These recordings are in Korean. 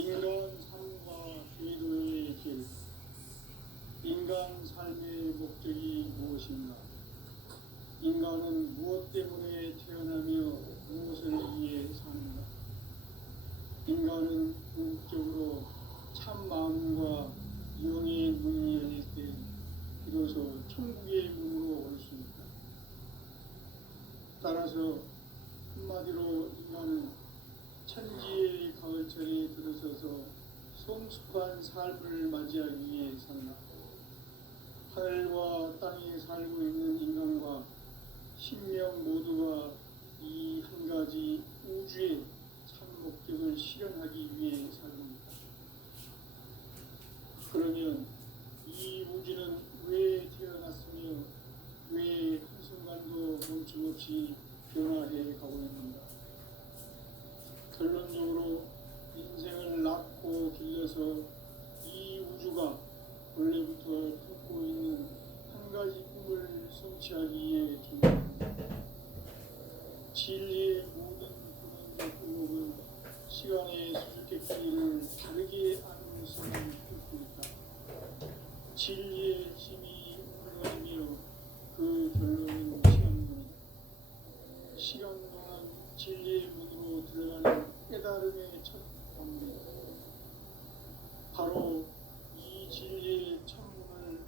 인간 삶과 궤도의 길. 인간 삶의 목적이 무엇인가? 인간은 무엇 때문에 태어나며 무엇을 위해 사는가? 인간은 궁극적으로 참 마음과 영의 문이 열릴 때 비로소 천국의 문으로 올 수 있다. 따라서 한마디로 인간은 천지의 가을철에 들어서서 성숙한 삶을 맞이하기 위해 산다. 하늘과 땅에 살고 있는 인간과 신명 모두가 이 한 가지 우주의 참 목적을 실현하기 위해 살고 있다. 그러면 이 우주는 왜 태어났으며 왜 한순간도 멈춤없이 변화해 가고 있는가? 결론적으로 인생을 낳고 길러서 이 우주가 원래부터 품고 있는 한 가지 꿈을 성취하기 위해 존재합니다. 진리의 모든 근원적 의목은 시간의 수수께끼를 다르게 아는 것을 품고 있다. 진리의 힘이 무너지며 그 결론은 시간문이다. 시간 동안 진리의 문으로 들어가는 깨달음의 첫 방문이다. 바로 이 진리의 천문을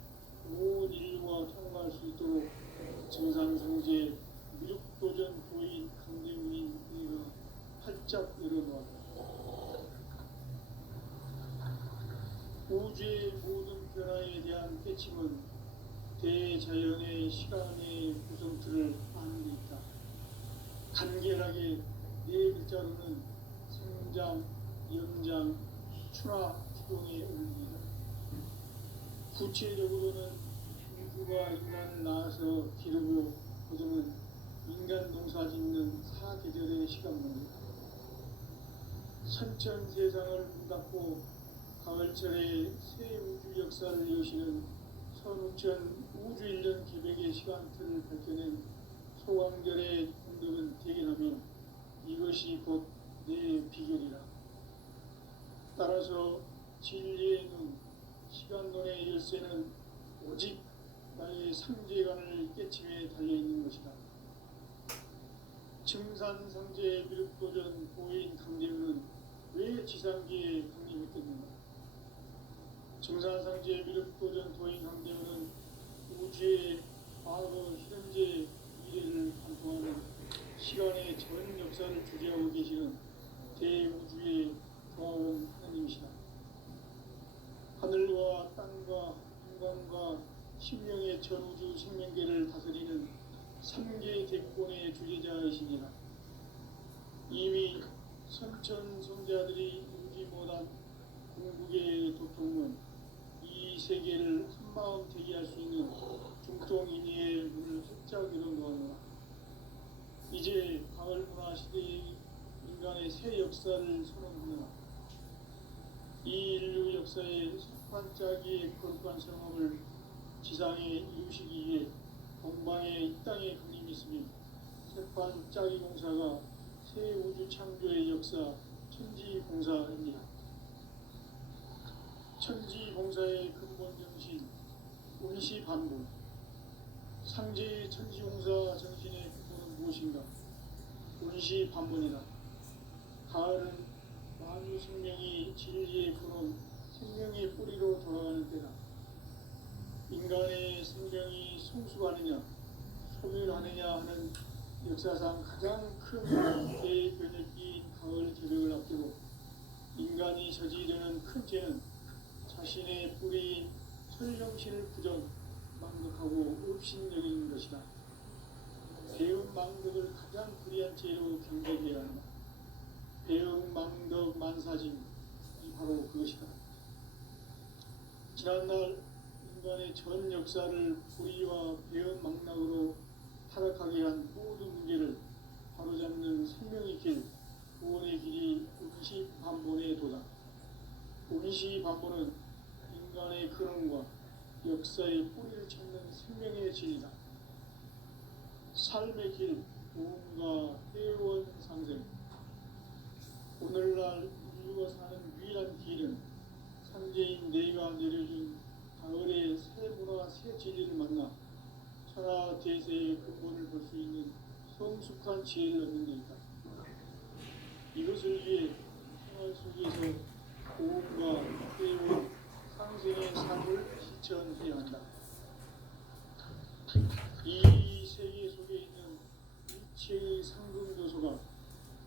온 인류가 통과할 수 있도록 증산성제 미륵도전 도인 강대문인 우리가 활짝 열어놓았다. 우주의 모든 변화에 대한 깨침은 대자연의 시간의 구성틀을 아는 데 있다. 간결하게 네 글자로는 생장, 연장, 출하, 주동의 의미다. 구체적으로는 우주가 인간을 낳아서 기르고 거두는 인간 농사 짓는 사계절의 시간문이다. 선천 세상을 문닫고 가을철에 새 우주 역사를 여시는 선우천 우주 1년 기백의 시간틀을 밝혀낸 소광절의 공덕은 대견하며 이것이 곧 내 비결이라. 따라서 진리의 눈, 시간론의 열쇠는 오직 나의 상제관을 깨침에 달려있는 것이다. 증산상제 미륵도전 보인 강대문은 왜 지상기에 강림했겠는가? 증산상제 미륵도전 도인 강대문은 우주의 과거, 현재, 미래를 관통하는 시간의 전 역사를 주재하고 계시는 대우주의 고아원 하나님이시다. 하늘과 땅과 인간과 신명의 전우주 생명계를 다스리는 3개 대권의 주제자이시니라. 이미 선천성자들이 울지 못한 궁극의 도통은 이 세계를 한마음 되게 할 수 있는 중통인의의 문을 활짝 열어놓았노라. 이제 가을 문화 시대의 인간의 새 역사를 선언하노라. 이 인류 역사의 석판짜기의 거룩한 성업을 지상에 이루시기 위해 동방의 이 땅에 강림했으며 석판짜기 공사가 새 우주 창조의 역사 천지공사입니다. 천지공사의 근본 정신 운시반복. 상제의 천지공사 정신의 근본은 무엇인가? 운시반복이다. 가을은 만유 생명이 진리의 근원, 생명의 뿌리로 돌아가는 때다. 인간의 생명이 성숙하느냐, 소멸하느냐 하는 역사상 가장 큰 대변혁기인 가을 개벽을 앞두고 인간이 저지르는 큰 죄는 자신의 뿌리인 설령신을 부정, 망덕하고 업신여기는 것이다. 배움 망덕을 가장 불의한 죄로 경계해야 한다. 배움 망덕 만사짐이 바로 그것이다. 지난날 인간의 전 역사를 불의와 배움 망락으로 타락하게 한 모든 문제를 바로잡는 생명의 길, 구원의 길이 운시반본의 도다. 운시반본은 인간의 근원과 역사의 뿌리를 찾는 생명의 진리다. 삶의 길, 구원과 회원 상생. 오늘날 인류가 사는 유일한 길은 상제인 내가 내려준 가을의 새 문화 새 진리를 만나 천하 대세의 근본을 볼 수 있는 성숙한 지혜를 얻는 데이다. 이것을 위해 생활 속에서 고음과 배운 상생의 삶을 실천해야 한다. 이 세계 속에 있는 일체의 상금 요소가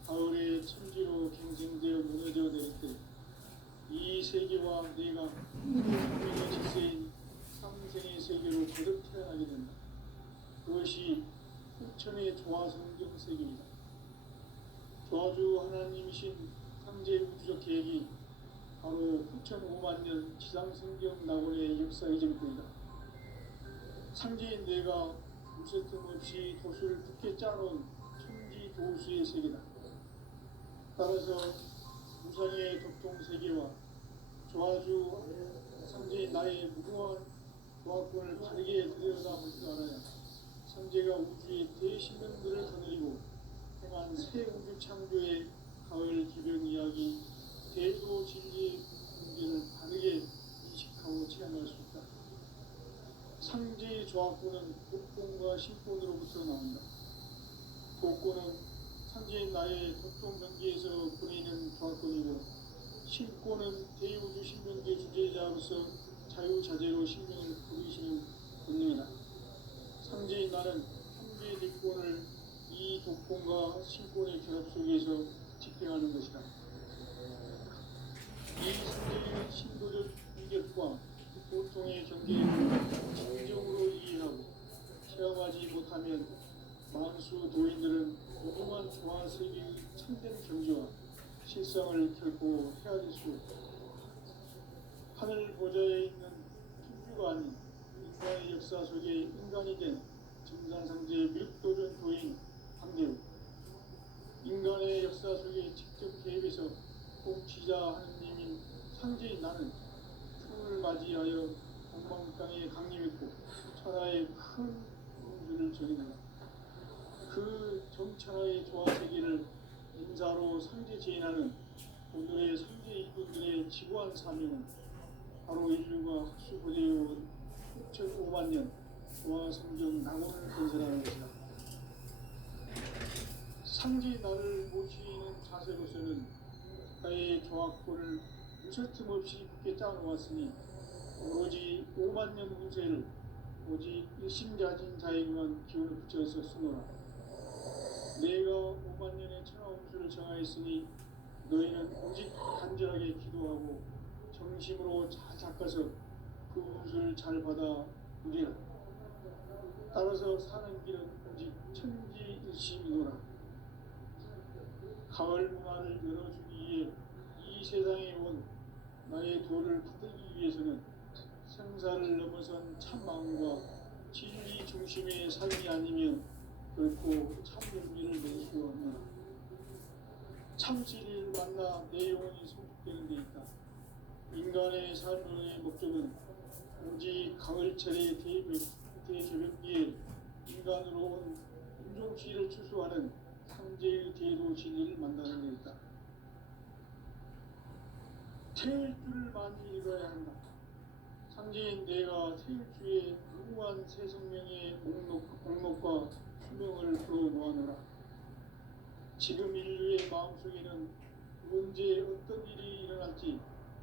가을의 천지로 갱생되어 무너져 내릴 때 이 세계와 내가 생명의 질서인 상생의 세계로 거듭 태어나게 된다. 그것이 후천의 조화성경 세계이다. 조화주 하나님이신 상제 우주적 계획이 바로 후천 5만 년 지상성경 낙원의 역사의 전부이다. 상제인 내가 무쇠 틈 없이 도수를 굳게 짜놓은 천지 도수의 세계다. 따라서 무상의 도통 세계와 조화주 상제인 나의 무궁한 조화권을 바르게 들여다볼 줄 알아야 상제가 우주의 대신명들을 거느리고 행한 새 우주 창조의 가을 기변 이야기 대도 진리의 문제를 바르게 인식하고 체험할 수 있다. 상제의 조화권은 독권과 신권으로부터 나온다. 독권은 상제인 나의 도통 경계에서 보내는 조화권이고, 신권은 대우주 신명계 주제자로서 자유자재로 신명을 부리시는 본능이다. 상제인 나는 상제의 뒷권을 이 독권과 신권의 결합 속에서 집행하는 것이다. 이 상제의 신도적 인격과 보통의 경계를 진정으로 이해하고 체험하지 못하면 만수 도인들은 무궁한 조화 세계의 참된 경지와 실상을 결코 헤아릴 수 없다. 하늘 보좌에 있는 천주가 아닌 인간의 역사 속에 인간이 된 정산상제의 밀도전 도인 황대우, 인간의 역사 속에 직접 개입해서 통치자 하느님인 상제인 나는春을 맞이하여 동방 땅에 강림했고 천하의 큰 공주를 정의한다. 그 정천하의 조화세계를 인사로 상제 제인하는 오늘의 상제 이분들의 지구한 사명은 바로 인류가 학수고대해온 6,5만 년 조화성경 낙원을 건설하는 것이다. 상제 나를 모시는 자세로서는 나의 조화권을 무쇠 틈 없이 굳게 짜놓았으니 오로지 5만 년 운세를 오직 일심자진 자에게만 기운을 붙여서 쓰노라. 내가 5만 년의 천하 운수를 정하였으니 너희는 오직 간절하게 기도하고 정심으로 잘 닦아서 그 운수를 잘 받아 누리라. 따라서 사는 길은 오직 천지일심이노라. 가을 문화를 열어주기 위해 이 세상에 온 나의 도를 받들기 위해서는 생사를 넘어선 참마음과 진리 중심의 삶이 아니면 결코 참 용기를 낼 수 없노라. 참 진리를 만나 내 영혼이 성숙되는 데 있다. 인간의 삶의 목적은 오직 가을철의 대개벽기에 인간으로 온 인종치를 추수하는 상제의 대도 진리를 만나는 데 있다. 태일 줄을 많이 읽어야 한다. 상제인 내가 태일주의 무궁한 새 생명의 목록과 수명을 풀어놓아노라. 지금 인류의 마음속에는 언제 어떤 일이 일어날지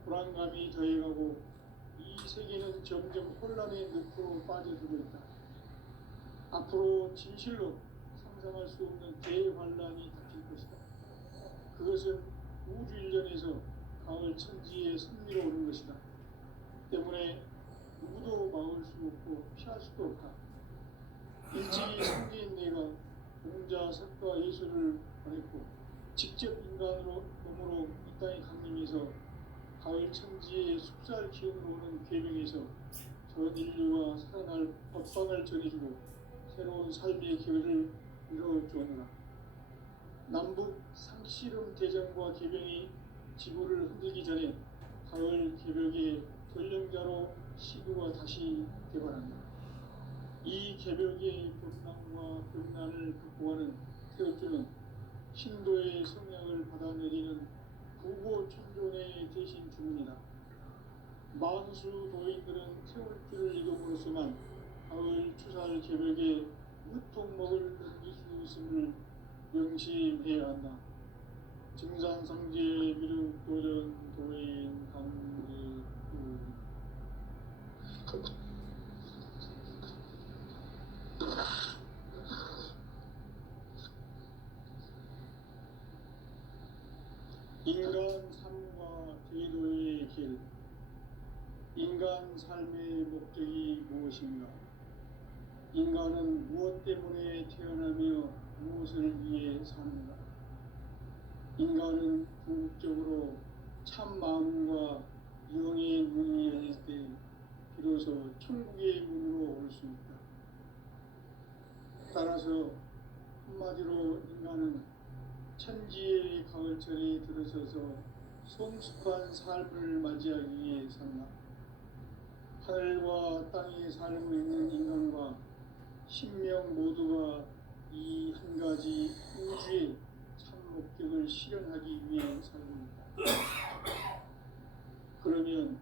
불안감이 더해가고 이 세계는 점점 혼란의 늪으로 빠져들고 있다. 앞으로 진실로 상상할 수 없는 대환란이 닥칠 것이다. 그것은 우주 일련에서 가을 천지의 승리로 오는 것이다. 때문에 누구도 막을 수 없고 피할 수도 없다. 일찍이 상제인 내가 공자, 석가, 예수를 보냈고 직접 인간으로 몸으로 이 땅에 강림해서 가을 천지의 숲살 기운으로 오는 계명에서 전 인류가 살아날 법방을 전해주고 새로운 삶의 기회를 이뤄주었노라. 남북 상씨름 대전과 개병이 지구를 흔들기 전에 가을 개벽의 전령자로 시구가 다시 개발한다. 이 개벽의 분란과 분란을 극복하는 태엽주는 신도의 성향을 받아내리는 부고천존의 대신 주문이다. 만수 도인들은 태울줄을 이동으로서만 가을 추살 개벽에 무통목을 넘길 수 있음을 명심해야 한다. 증산성제 미륵도전 도인 강제구 인간 삶과 제도의 길. 인간 삶의 목적이 무엇인가? 인간은 무엇 때문에 태어나며 무엇을 위해 사는가? 인간은 궁극적으로 참 마음과 영의 문이 열릴 때 비로소 천국의 문으로 올 수 있다. 따라서 한마디로 인간은 천지의 가을철에 들어서서 성숙한 삶을 맞이하기 위해 산다. 하늘과 땅에 살고 있는 인간과 신명 모두가 이 한 가지 우주의 참 목적을 실현하기 위해 살고 있다. 그러면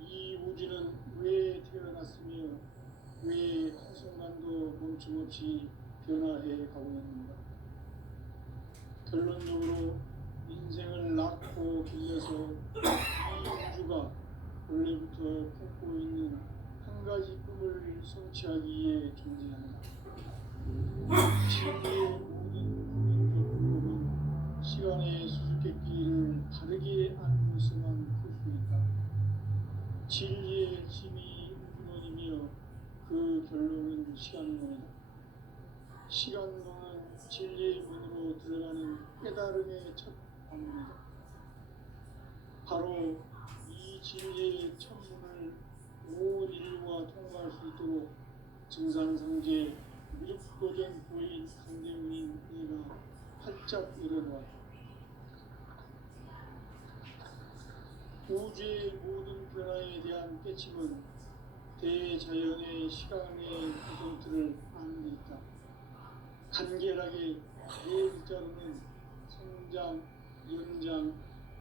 이 우주는 왜 태어났으며 왜 한순간도 멈춤없이 변화해 가고 있는가? 결론적으로 인생을 낳고 길러서 이 우주가 원래부터 품고 있는 한 가지 꿈을 성취하기 위해 존재한다. 진리의 모든 국민적 꿈은 시간의 수수께끼를 다르게 안으로서만 풀 수 있다. 진리의 핵심이 우주론이며 그 결론은 시간론이다. 시간론은 진리의 문으로 들어가는 깨달음의 첫 방문이다. 바로 이 진리의 천문을 온 인류가 통과할 수 있도록 증산성제 미륵도전 도인 강대문인 내가 활짝 열어놓았다. 우주의 모든 변화에 대한 깨침은 대자연의 시간의 구성틀을 아는 데 있다. 간결하게 네 글자로는 성장, 연장,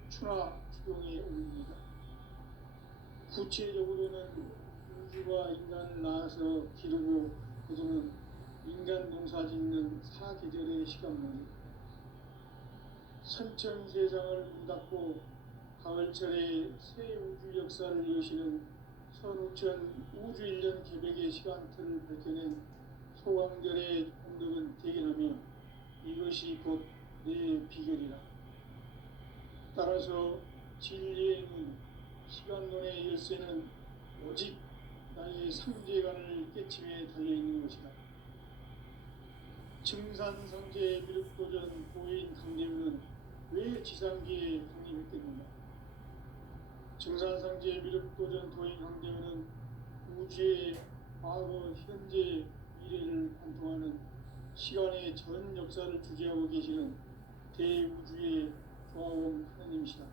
추락, 추동의 원리이다. 구체적으로는 우주가 인간을 낳아서 기르고 거두는 인간 농사 짓는 사계절의 시간론이다. 선천 세상을 문닫고 가을철에 새 우주 역사를 여시는 선우천 우주 1년 개벽의 시간틀을 밝혀낸 소강절의 공덕은 대견하며 이것이 곧 내 비결이라. 따라서 진리의 문, 시간론의 열쇠는 오직 나의 상제관을 깨침에 달려있는 것이다. 증산성제 미륵도전 도인 강대문은 왜 지상계에 강림했겠는가? 증산성제 미륵도전 도인 강대문은 우주의 과거, 현재, 미래를 관통하는 시간의 전 역사를 주재하고 계시는 대우주의 조화원 하나님이시다.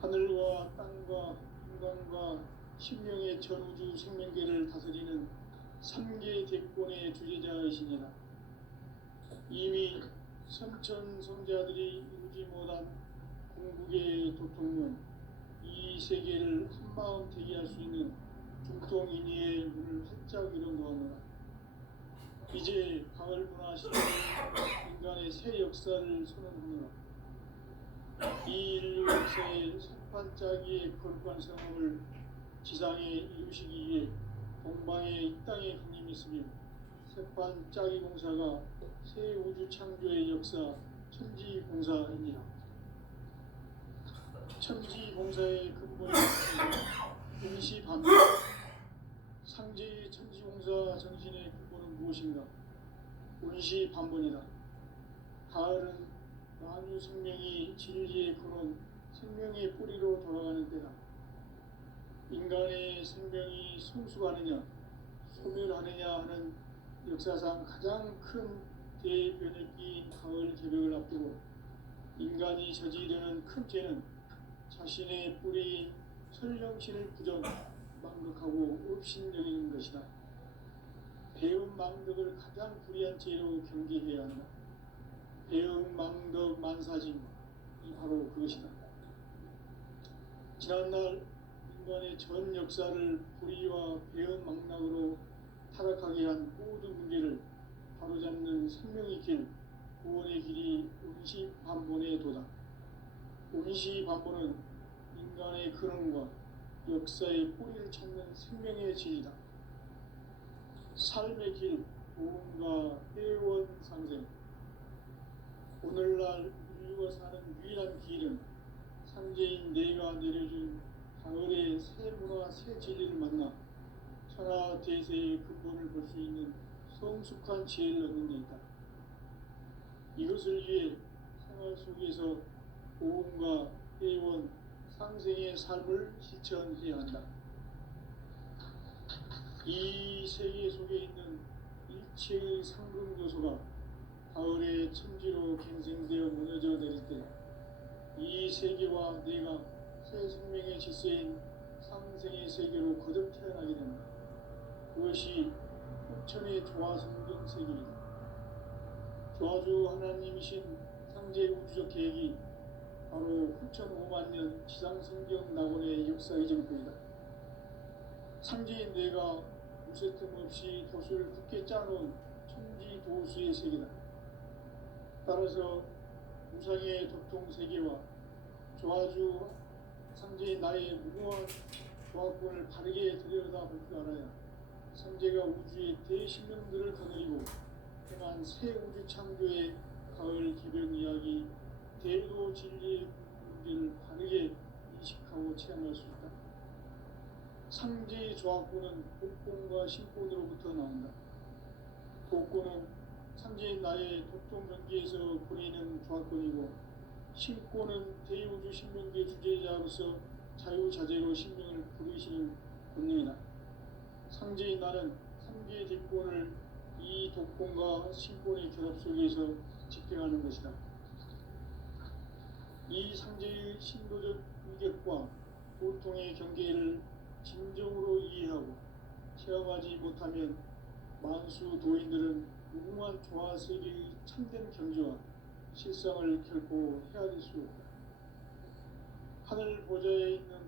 하늘과 땅과 인간과 신명의 전우주 생명계를 다스리는 3계 대권의 주재자이시니라. 이미 선천성자들이 이루지 못한 궁극의 도통문, 이 세계를 한마음 되게 할 수 있는 중통인의의 문을 활짝 열어놓았노라. 이제 가을 문화 시대의 인간의 새 역사를 선언하노라. 이 인류 역사의 산판짜기의 거룩한 성업을 지상에 이루시기 위해 동방에 이 땅에 강림이 있으며 새판짜기 공사가 새 우주 창조의 역사 천지공사입니다. 천지공사의 근본이 동시반복. 상제의 천지공사 정신의 근본은 무엇인가? 운시반본이다. 가을은 만유 생명이 진리의 근원, 생명의 뿌리로 돌아가는 때다. 인간의 생명이 성숙하느냐, 소멸하느냐 하는 역사상 가장 큰 대변혁기인 가을 개벽을 앞두고 인간이 저지르는 큰 죄는 자신의 뿌리인 설령신을 부정, 망덕하고 업신여기는 것이다. 배운 망덕을 가장 불의한 죄로 경계해야 한다. 배운 망덕 만사진, 바로 그것이다. 지난날 인간의 전 역사를 불의와 배은망락으로 타락하게 한 모든 문제를 바로잡는 생명의 길, 구원의 길이 운시반본에 도다. 운시반본은 인간의 근원과 역사의 뿌리를 찾는 생명의 진리다. 삶의 길, 구원과 회원 상생. 오늘날 인류가 사는 유일한 길은 상제인 내가 내려준 가을의 새 문화 새 진리를 만나 천하 대세의 근본을 볼 수 있는 성숙한 지혜를 얻는 데 있다. 이것을 위해 생활 속에서 보험과 회원, 상생의 삶을 실천해야 한다. 이 세계 속에 있는 일체의 상금 요소가 가을의 천지로 갱생되어 무너져 내릴 때 이 세계와 내가 새 생명의 질서인 상생의 세계로 거듭 태어나게 된다. 그것이 후천의 조화성경 세계이다. 조화주 하나님이신 상제 우주적 계획이 바로 후천 5만 년 지상성경 낙원의 역사 이전부이다. 상제인 내가 무쇠틈 없이 도수를 굳게 짜놓은 천지 도수의 세계다. 따라서 우상의 도통 세계와 조화주 상제인 나의 무모한 조화권을 바르게 들여다볼 줄 알아야 상제가 우주의 대신령들을 거느리고 행한 새 우주 창조의 가을 기변 이야기 대도 진리의 문제를 바르게 인식하고 체험할 수 있다. 상제의 조화권은 복권과 신권으로부터 나온다. 복권은 상제인 나의 도통 전기에서 보이는 조화권이고, 신권은 대우주 신명계 주제자로서 자유자재로 신명을 부르시는 본능이다. 상제인 나는 상제의 뒷권을 이 독권과 신권의 결합 속에서 집행하는 것이다. 이 상제의 신도적 위격과 고통의 경계를 진정으로 이해하고 체험하지 못하면 만수 도인들은 무궁한 조화세계의 참된 경지와 실상을 결코 헤아릴 수 없다. 하늘 보좌에 있는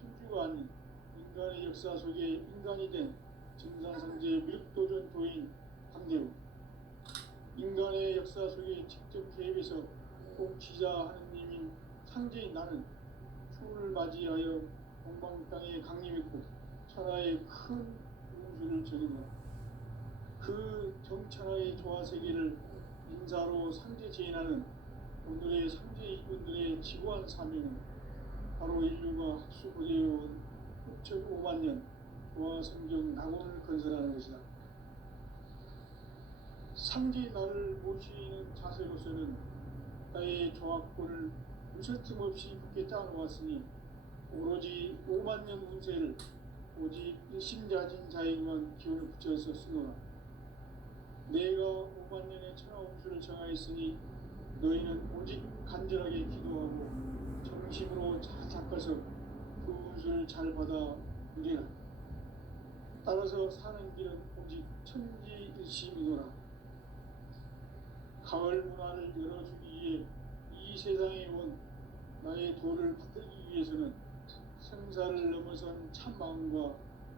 천주가 아닌 인간의 역사 속에 인간이 된 증산상제의 밀도전 도인 강대우, 인간의 역사 속에 직접 개입해서 공치자 하느님인 상제인 나는 추운을 맞이하여 동방 땅에 강림했고 천하의 큰 우주를 전인다. 그 정천하의 조화세계를 인사로 상제 제인하는 오늘의 상제 이군들의 지구한 사명은 바로 인류가 학수고대해온 6,5만 년 조화성경 낙원을 건설하는 것이다. 상제 나를 모시는 자세로서는 나의 조화권을 무쇠틈 없이 굳게 짜놓았으니 오로지 5만 년 운세를 오직 일심자진 자에게만 기운을 붙여서 쓰노라. 내가 5만 년의 천하 운수를 정하였으니 너희는 오직 간절하게 기도하고 정심으로 잘 닦아서 그 운수를 잘 받아 누리라. 따라서 사는 길은 오직 천지일심이노라. 가을 문화를 열어주기 위해 이 세상에 온 나의 도를 붙들기 위해서는 생사를 넘어선 참마음과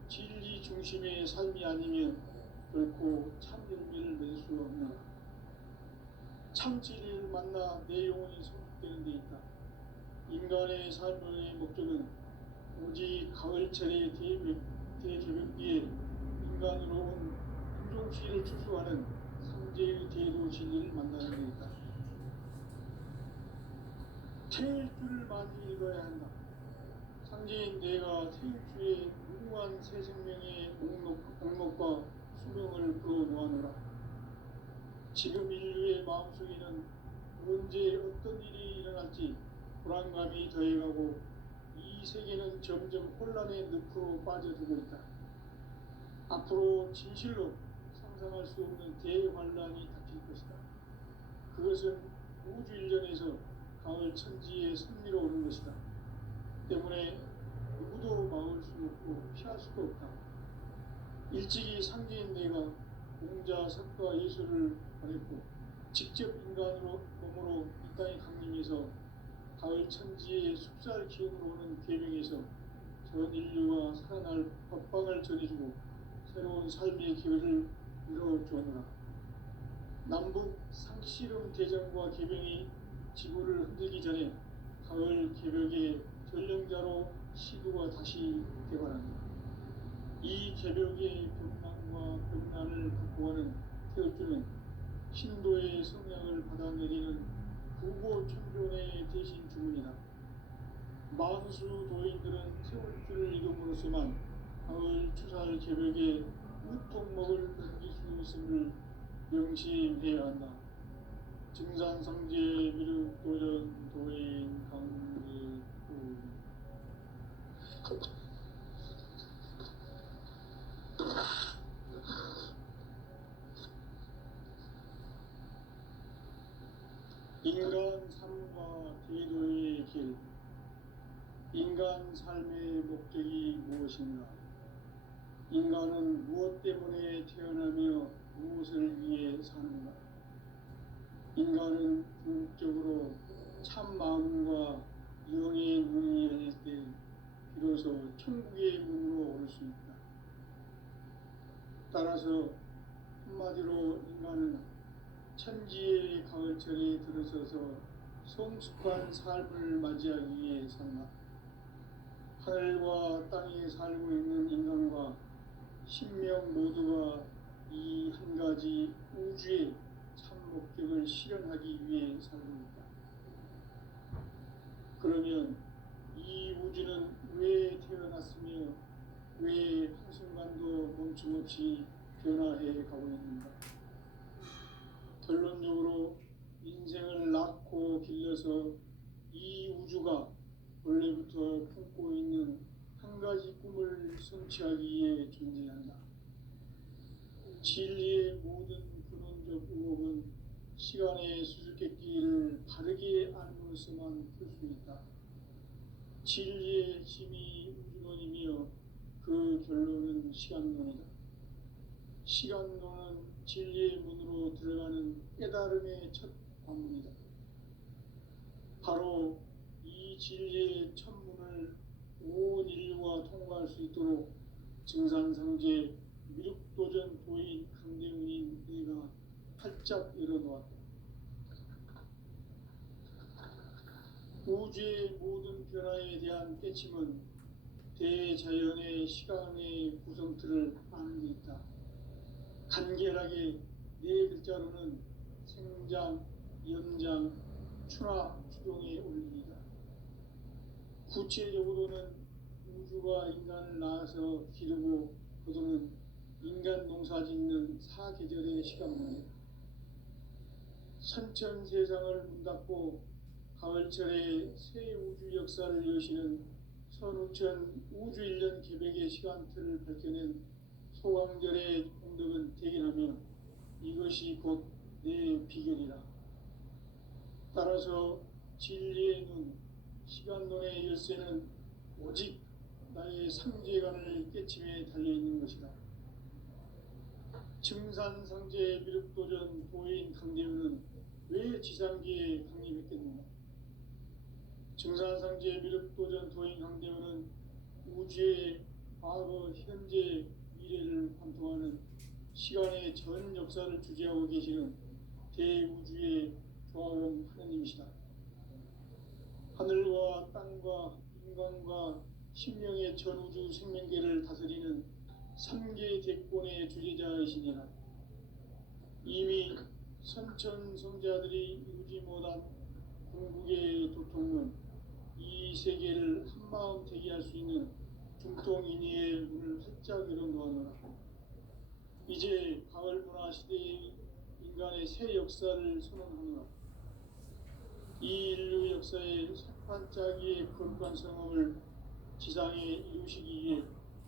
진리 중심의 삶이 아니면 결코 참 열매를 맺을 수 없노라. 참 진리를 만나 내 영혼이 성숙되는 데 있다. 인간의 삶의 목적은 오직 가을철의 대개벽기에 인간으로 온 인종시를 추수하는 상제의 대도 진리를 만나는 데 있다. 태일주를 많이 읽어야 한다. 상제인 내가 태일주의 무궁한 새 생명의 목록과 수명을 불어놓아노라. 지금 인류의 마음속에는 언제 어떤 일이 일어날지 불안감이 더해가고 이 세계는 점점 혼란의 늪으로 빠져들고 있다. 앞으로 진실로 상상할 수 없는 대환란이 닥칠 것이다. 그것은 우주 일전에서 가을 천지의 승리로 오는 것이다. 때문에 누구도 막을 수 없고 피할 수도 없다. 일찍이 상제인 내가 공자, 석가, 예수를 보냈고 직접 인간으로 몸으로 이 땅에 강림해서 가을 천지의 숲살 기운으로 오는 계명에서 전 인류가 살아날 법방을 전해주고 새로운 삶의 기회를 열어주었노라. 남북 상씨름 대전과 계병이 지구를 흔들기 전에 가을 개벽의 전령자로 시도가 다시 개발합니다. 이 개벽의 벽난과 벽난을 극복하는 태엽주는 신도의 성향을 받아내리는 부고천존의 대신 주문이다. 만수 도인들은 태울주를 이름으로서만 가을 추살 개벽의 무통목을 넘길 수 있음을 명심해야 한다. 증산성제 미륵도전 도인 강제구 인간 삶과 대도의 길. 인간 삶의 목적이 무엇인가? 인간은 무엇 때문에 태어나며 무엇을 위해 사는가? 인간은 궁극적으로 참 마음과 영의 문이 열릴 때 비로소 천국의 문으로 오를 수 있다. 따라서 한마디로 인간은 천지의 가을철에 들어서서 성숙한 삶을 맞이하기 위해 산다. 하늘과 땅에 살고 있는 인간과 신명 모두가 이 한 가지 우주의 참 목적을 실현하기 위해 살고 있다. 그러면 이 우주는 왜 태어났으며 왜 한순간도 멈춤없이 변화해 가고 있는가? 결론적으로 인생을 낳고 길러서 이 우주가 원래부터 품고 있는 한 가지 꿈을 성취하기 위해 존재한다. 진리의 모든 근원적 의혹은 시간의 수수께끼를 바르게 알므로서만 풀 수 있다. 진리의 힘이 우주론이며 그 결론은 시간론이다. 시간론은 진리의 문으로 들어가는 깨달음의 첫 관문이다. 바로 이 진리의 첫 문을 온 인류가 통과할 수 있도록 증산성제 미륵도전 도인 강대훈인 내가 활짝 열어놓았다. 우주의 모든 변화에 대한 깨침은 대자연의 시간의 구성틀을 아는 데 있다. 간결하게 네 글자로는 생장, 연장, 추나 추동의 원리이다. 구체적으로는 우주가 인간을 낳아서 기르고 거두는 인간 농사 짓는 사계절의 시간문이다. 선천 세상을 문닫고 가을철에 새 우주 역사를 여시는 선우천 우주 1년 개백의 시간틀을 밝혀낸 소강절의 공덕은 대견하며 이것이 곧 내 비결이라. 따라서 진리의 눈, 시간론의 열쇠는 오직 나의 상제관을 깨침에 달려있는 것이다. 증산상제 미륵도전 도인 강대훈은 왜 지상계에 강림했겠는가? 증산상제 미륵도전 도인 강대훈은 우주의 과거, 현재, 미래를 관통하는 시간의 전 역사를 주재하고 계시는 대우주의 조화원 하느님이시다. 하늘과 땅과 인간과 신명의 전우주 생명계를 다스리는 3계 대권의 주제자이시니라. 이미 선천성자들이 이루지 못한 궁극의 도통은 이 세계를 한마음 되게 할 수 있는 중통인의의 문을 활짝 열어놓았노라. 이제 가을 문화 시대의 인간의 새 역사를 선언하노라. 이 인류 역사의 새판짜기의 거룩한 성험을 지상에 이루시기 위해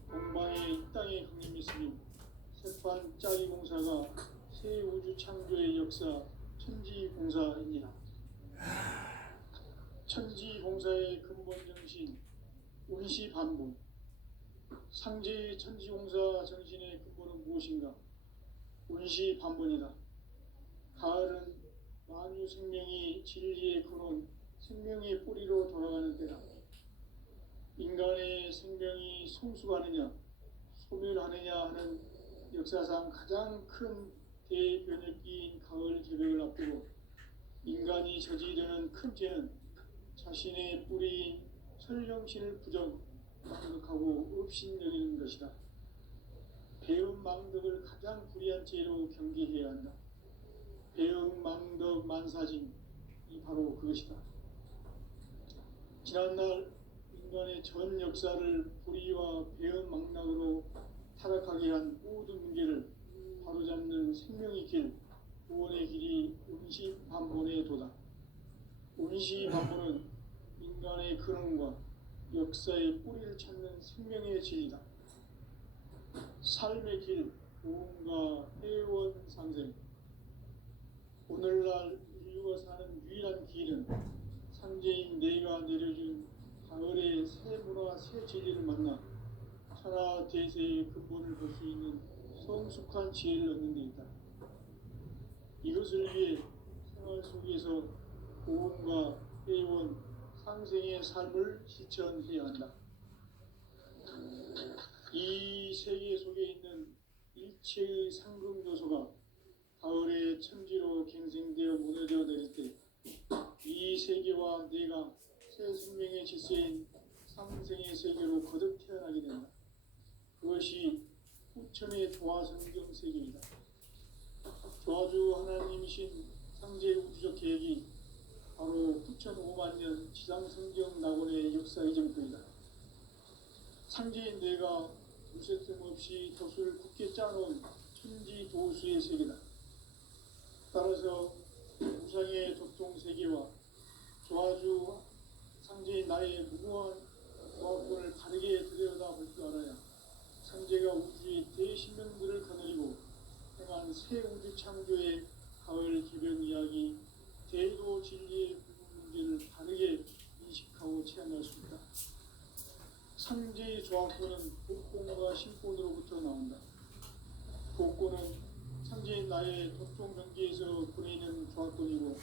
동방의 이 땅에 강림했으니 새판짜기 공사가 새 우주 창조의 역사 천지공사이니라. 천지공사의 근본 정신 운시반복. 상제의 천지공사 정신의 근본은 무엇인가? 운시반본이다. 가을은 만유 생명이 진리의 근원 생명의 뿌리로 돌아가는 때다. 인간의 생명이 성숙하느냐 소멸하느냐 하는 역사상 가장 큰 대변혁기인 가을 개벽을 앞두고 인간이 저지르는 큰 죄는 자신의 뿌리인 설령신을 망덕하고 업신여기는 것이다. 배은 망덕을 가장 불의한 죄로 경계해야 한다. 배은 망덕 만사징이 바로 그것이다. 지난날 인간의 전 역사를 불의와 배은 망락으로 타락하게 한 모든 문제를 바로잡는 생명의 길, 구원의 길이 운시반본의 도다. 운시반본은 인간의 근원과 역사의 뿌리를 찾는 생명의 진리다. 삶의 길, 구원과 회원 상생. 오늘날 인류가 사는 유일한 길은 상제인 내가 내려준 가을의 새 문화, 새 진리를 만나 천하 대세의 근본을 볼 수 있는 성숙한 지혜를 얻는 데 있다. 이것을 위해 생활 속에서 구원과 회원, 상생의 삶을 실천해야 한다. 이 세계 속에 있는 일체의 상금 요소가 가을의 천지로 갱생되어 무너져 내릴 때 이 세계와 내가 새 생명의 질서인 상생의 세계로 거듭 태어나게 된다. 그것이 후천의 조화성경 세계이다. 조화주 하나님이신 상제 우주적 계획이 바로 후천 5만 년 지상성경 낙원의 역사 이정표이다. 상제인 내가 무쇠뜸 없이 돛을 굳게 짜놓은 천지 도수의 세계다. 따라서 우상의 도통 세계와 조화주 상제인 나의 무궁한 조합권을 바르게 들여다볼 줄 알아야 상제가 우주의 대신명들을 거느리고 행한 새 우주 창조의 가을 개벽 이야기, 대도 진리의 문제를 바르게 인식하고 체험할 수 있다. 상제의 조합권은 복권과 신권으로부터 나온다. 복권은 상제인 나의 도통 경계에서 보내는 조합권이고,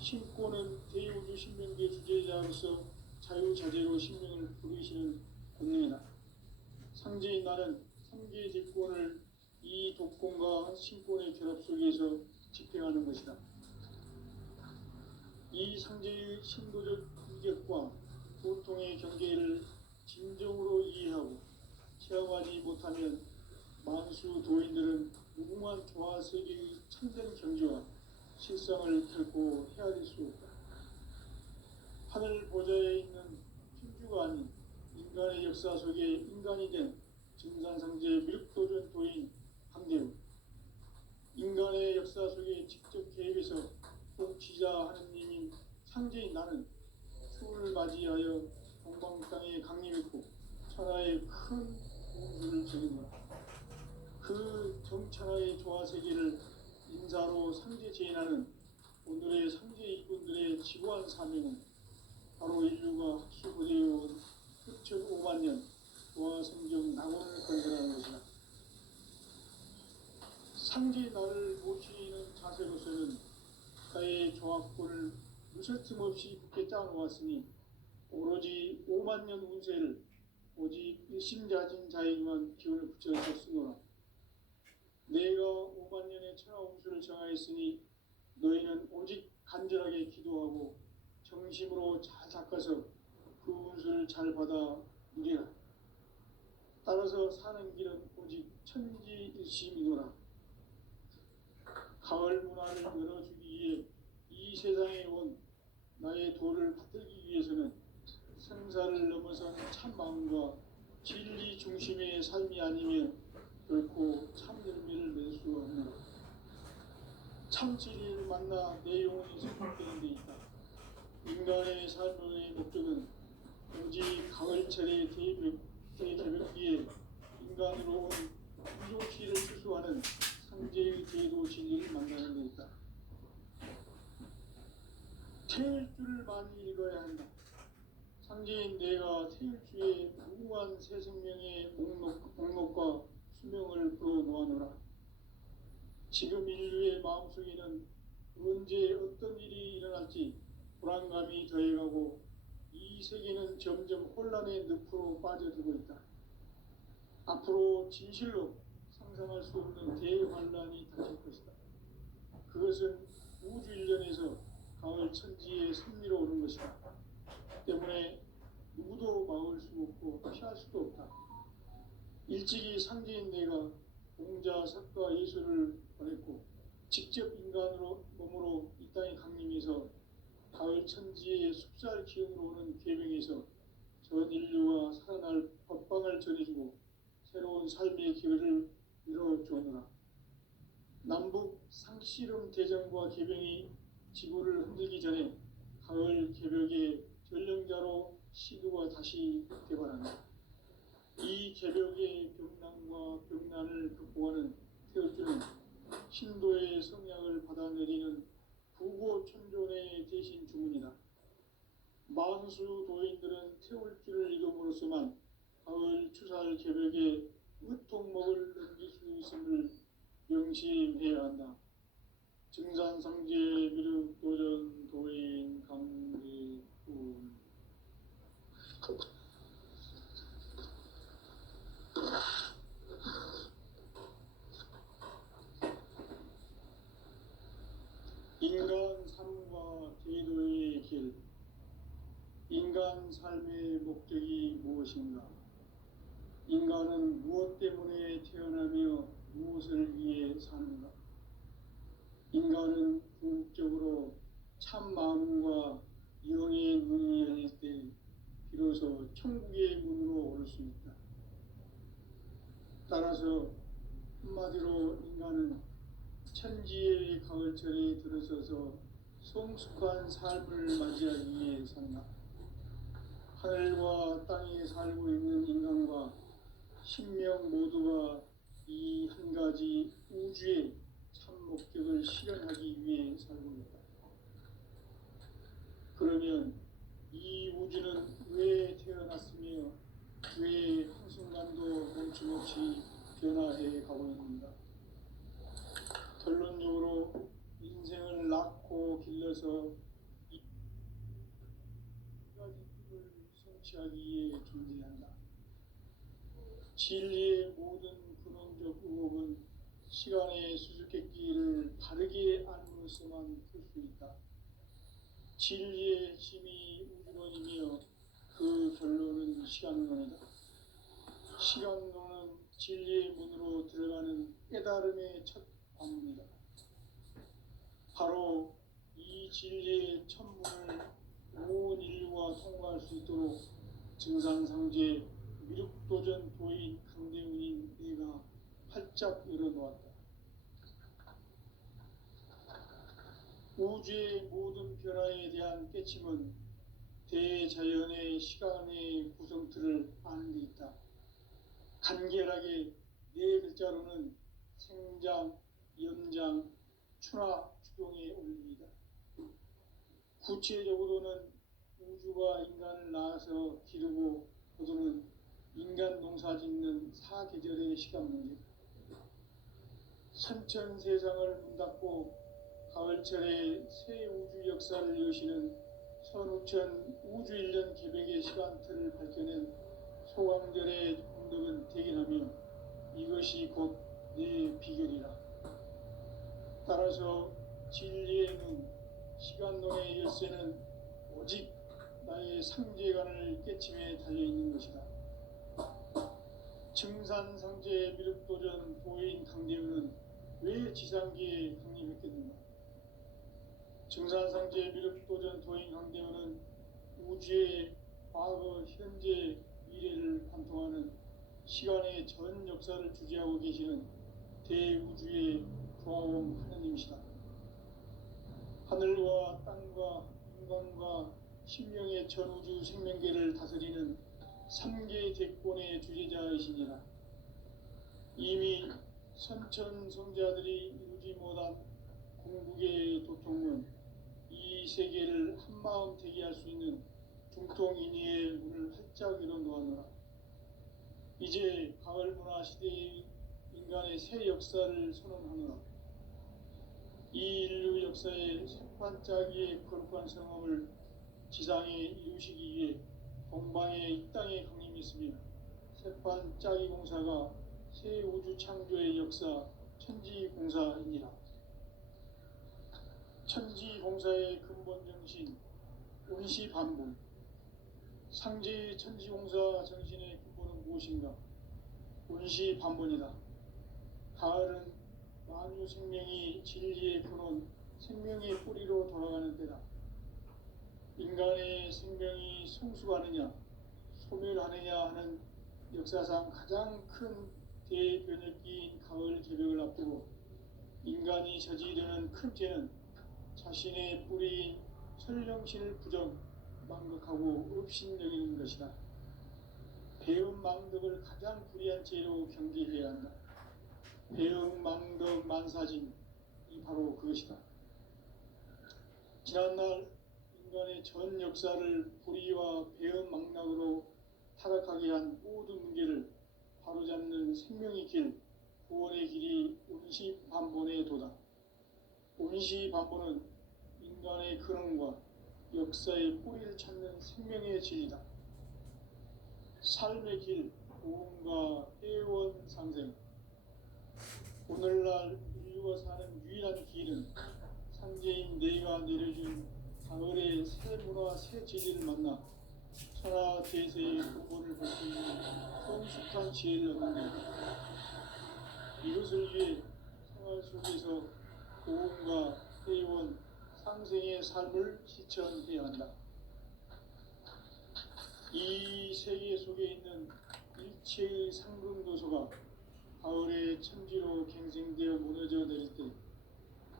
신권은 대우주 신명계 주제자로서 자유자재로 신명을 부르시는 권능이다. 상제인 나는 상계의 직권을 이 독권과 신권의 결합 속에서 집행하는 것이다. 이 상제의 신도적 인격과 보통의 경계를 진정으로 이해하고 체험하지 못하면 만수 도인들은 무궁한 조화 세계의 참된 경지와 실상을 결코 헤아릴 수 없다. 하늘 보좌에 있는 천주가 아닌 인간의 역사 속에 인간이 된 증산상제 밀도전 도인 강대우, 인간의 역사 속에 직접 개입해서 통치자 하느님인 상제인 나는 추을 맞이하여 동방 땅에 강림했고 천하의 큰 우주를 지는다. 그 정천하의 조화 세계를 인사로 상제 제인하는 오늘의 상제 일꾼들의 지구한 사명은 바로 인류가 학수부대해온 후천 5만 년 조화 성경 낙원을 건설하는 것이다. 상제 나를 모시는 자세로서는 가의 조합권을 무설틈 없이 굳게 짜놓았으니 오로지 5만 년 운세를 오직 일심자진 자에게만 기운을 붙여서 쓰노라. 내가 5만 년의 천하 운수를 정하였으니 너희는 오직 간절하게 기도하고 정심으로 잘 닦아서 그 운수를 잘 받아 누리라. 따라서 사는 길은 오직 천지일심이노라. 가을 문화를 열어주기 위해 이 세상에 온 나의 도를 받들기 위해서는 생사를 넘어선 참 마음과 진리 중심의 삶이 아니면 결코 참 열매를 낼 수 없노라. 참 진리를 만나 내 영혼이 성숙되는 데 있다. 인간의 삶의 목적은 오직 가을철의 대개벽기에 인간으로 온 부족시를 추수하는 상제의 제도 진리를 만나는 데 있다. 태일주를 많이 읽어야 한다. 상제인 내가 태일주의 무궁한 새 생명의 목록과 수명을 풀어놓아노라. 지금 인류의 마음속에는 언제 어떤 일이 일어날지 불안감이 더해가고 이 세계는 점점 혼란의 늪으로 빠져들고 있다. 앞으로 진실로 상상할 수 없는 대환란이 닥칠 것이다. 그것은 우주 일련에서 가을 천지의 섭리로 오는 것이다. 때문에 누구도 막을 수 없고 피할 수도 없다. 일찍이 상제인 내가 공자, 석가, 예수를 보냈고 직접 인간으로 몸으로 이 땅에 강림해서 가을 천지의 숲살 기운으로 오는 계명에서 전 인류가 살아날 법방을 전해주고 새로운 삶의 기회를 이뤄주었노라. 남북 상씨름 대전과 계병이 지구를 흔들기 전에 가을 개벽의 전령자로 시도가 다시 개발한다. 이 개벽의 병난과 병난을 극복하는 태울주는 신도의 성약을 받아내리는 부고천존의 대신 주문이다. 만수 도인들은 태울주를 이름으로서만 가을 추살 개벽의 으통목을 넘길 수 있음을 명심해야 한다. 증산상제 미륵도전 도인 강대군. 인간 삶과 제도의 길. 인간 삶의 목적이 무엇인가? 인간은 무엇 때문에 태어나며 무엇을 위해 사는가? 인간은 궁극적으로 참 마음과 영의 눈이 열릴 때 비로소 천국의 문으로 오를 수 있다. 따라서 한마디로 인간은 천지의 가을철에 들어서서 성숙한 삶을 맞이하기 위해 산다. 하늘과 땅에 살고 있는 인간과 신명 모두가 이 한 가지 우주의 참 목적을 실현하기 위해 살고 있다. 그러면 이 우주는 왜 태어났으며 왜 한순간도 멈춤없이 변화해 가고 있는가? 결론적으로 인생을 낳고 길러서 이 가지 꿈을 성취하기 위해 존재한다. 진리의 모든 근원적 의혹은 시간의 수수께끼를 바르게 알므로서만 풀 수 있다. 진리의 핵심이 우주론이며 그 결론은 시간론이다. 시간론은 진리의 문으로 들어가는 깨달음의 첫 관문이다. 바로 이 진리의 첫 문을 온 인류가 통과할 수 있도록 증산상제 미륵도전 도인 강대훈인 내가 활짝 열어놓았다. 우주의 모든 변화에 대한 깨침은 대자연의 시간의 구성틀을 아는 데 있다. 간결하게 네 글자로는 생장, 연장, 추나 추동의 원리이다. 구체적으로는 우주가 인간을 낳아서 기르고 거두는 인간 농사 짓는 사계절의 시간 문제. 선천 세상을 문닫고 가을철에 새 우주 역사를 여시는 선우천 우주일년 계백의 시간틀을 밝혀낸 소강절의 공덕은 대견하며 이것이 곧 내 비결이라. 따라서 진리의 눈, 시간론의 열쇠는 오직 나의 상제관을 깨침에 달려있는 것이다. 증산상제 미륵도전 도인 강대훈은 왜 지상계에 강림했겠는가? 증산상제 미륵도전 도인 강대훈은 우주의 과거, 현재, 미래를 관통하는 시간의 전 역사를 주재하고 계시는 대우주의 부하옴 하느님이시다. 하늘과 땅과 인간과 신명의 전우주 생명계를 다스리는 3계 대권의 주제자이시니라. 이미 선천성자들이 이루지 못한 궁극의 도통은 이 세계를 한마음 되게 할 수 있는 중통인의의 문을 활짝 열어놓았노라. 이제 가을 문화 시대의 인간의 새 역사를 선언하노라. 이 인류 역사의 새판짜기의 거룩한 성험을 지상에 이루시기 위해 동방에 이 땅에 강림했으며 새판짜기 공사가 새 우주 창조의 역사 천지공사이니라. 천지공사의 근본 정신 운시반본. 상제의 천지공사 정신의 근본은 무엇인가? 운시반본이다. 가을은 만유 생명이 진리의 근원, 생명의 뿌리로 돌아가는 때다. 인간의 생명이 성숙하느냐, 소멸하느냐 하는 역사상 가장 큰 대변혁기인 가을 개벽을 앞두고 인간이 저지르는 큰 죄는 자신의 뿌리인 천령신을 부정, 망각하고 업신여기는 것이다. 배은망덕을 가장 불의한 죄로 경계해야 한다. 배은망덕 만사진이 바로 그것이다. 지난날 인간의 전 역사를 불의와 배은망락으로 타락하게 한 모든 문제를 바로잡는 생명의 길, 구원의 길이 운시반본의 도다. 운시반본은 인간의 근원과 역사의 뿌리를 찾는 생명의 진리다. 삶의 길, 구원과 애원 상생. 오늘날 인류가 사는 유일한 길은 상제인 내가 내려준 가을의 새 문화, 새 진리를 만나 천하 대세의 근본을 볼 수 있는 성숙한 지혜를 얻는 것. 이것을 위해 생활 속에서 고음과 회원, 상생의 삶을 실천해야 한다. 이 세계 속에 있는 일체의 상금도서가 가을의 천지로 갱생되어 무너져 내릴 때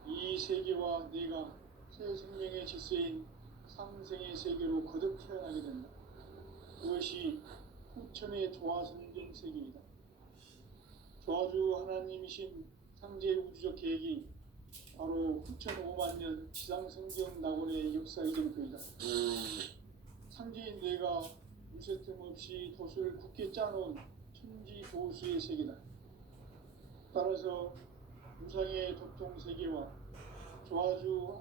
이 세계와 내가 새 생명의 질서인 상생의 세계로 거듭 태어나게 된다. 그것이 후천의 조화성경 세계이다. 조화주 하나님이신 상제 우주적 계획이 바로 후천 5만 년 지상성경 낙원의 역사 이정표이다. 상제인 내가 무쇠틈 없이 도수를 굳게 짜놓은 천지 도수의 세계다. 따라서 무상의 도통 세계와 조화주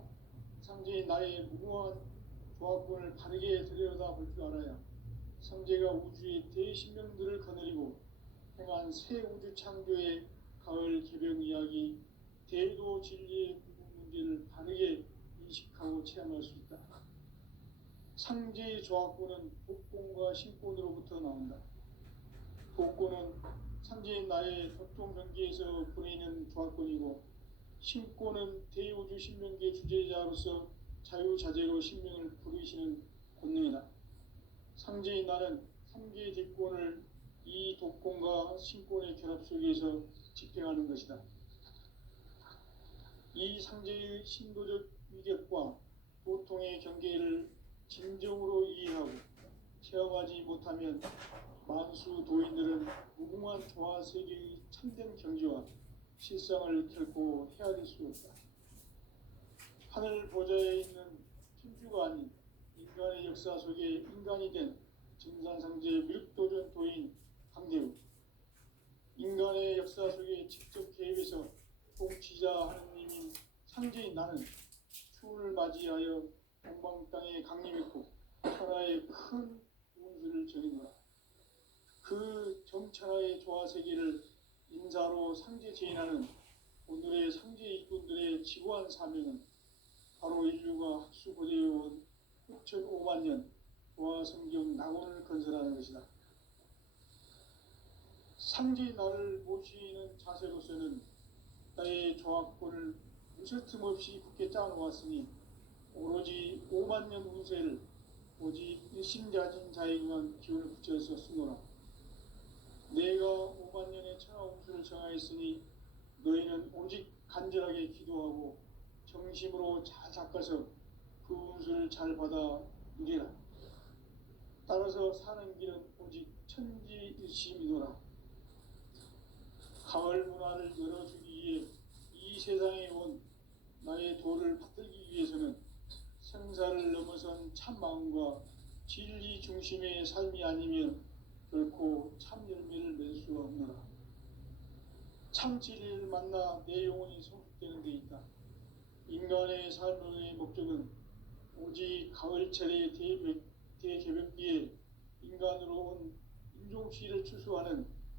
상제인 나의 무궁한 조화권을 바르게 들여다볼 줄 알아야 상제가 우주의 대신명들을 거느리고 행한 새 우주 창조의 가을 개벽 이야기, 대도 진리의 궁극 문제를 바르게 인식하고 체험할 수 있다. 상제의 조화권은 복권과 신권으로부터 나온다. 복권은 상제인 나의 도통 경계에서 보내는 조화권이고, 신권은 대우주 신명계 주제자로서 자유자재로 신명을 부르시는 권능이다. 상제인 나는 3개의 대권을 이 독권과 신권의 결합 속에서 집행하는 것이다. 이 상제의 신도적 위격과 보통의 경계를 진정으로 이해하고 체험하지 못하면 만수 도인들은 무궁한 조화 세계의 참된 경지와 실상을 결코 헤아릴 수 없다. 하늘 보좌에 있는 천주가 아닌 인간의 역사 속에 인간이 된 증산상제 밀도전 도인 강대우. 인간의 역사 속에 직접 개입해서 통치자 하느님인 상제인 나는 추운을 맞이하여 동방 땅에 강림했고 천하의 큰 운수를 전이노라. 그 정천하의 조화 세계를 인사로 상제 제인하는 오늘의 상제 일꾼들의 지구한 사명은 바로 인류가 학수고대해온 후천 5만 년 조화 성경 낙원을 건설하는 것이다. 상제 나를 모시는 자세로서는 나의 조화권을 무쇠 틈 없이 굳게 짜놓았으니 오로지 5만 년 운세를 오직 일심자진 자에게만 기운을 붙여서 쓰노라. 내가 5만 년의 천하 운수를 정하였으니 너희는 오직 간절하게 기도하고 정심으로 잘 닦아서 그 운수를 잘 받아 누리라. 따라서 사는 길은 오직 천지일심이노라. 가을 문화를 열어주기 위해 이 세상에 온 나의 도를 받들기 위해서는 생사를 넘어선 참 마음과 진리 중심의 삶이 아니면 결코 참 열매를 맺을 수가 없노라. 참 진리를 만나 내 영혼이 성숙되는 데 있다. 인간의 삶의 목적은 오직 가을철의 대개벽기에 인간으로 온 인종시를 추수하는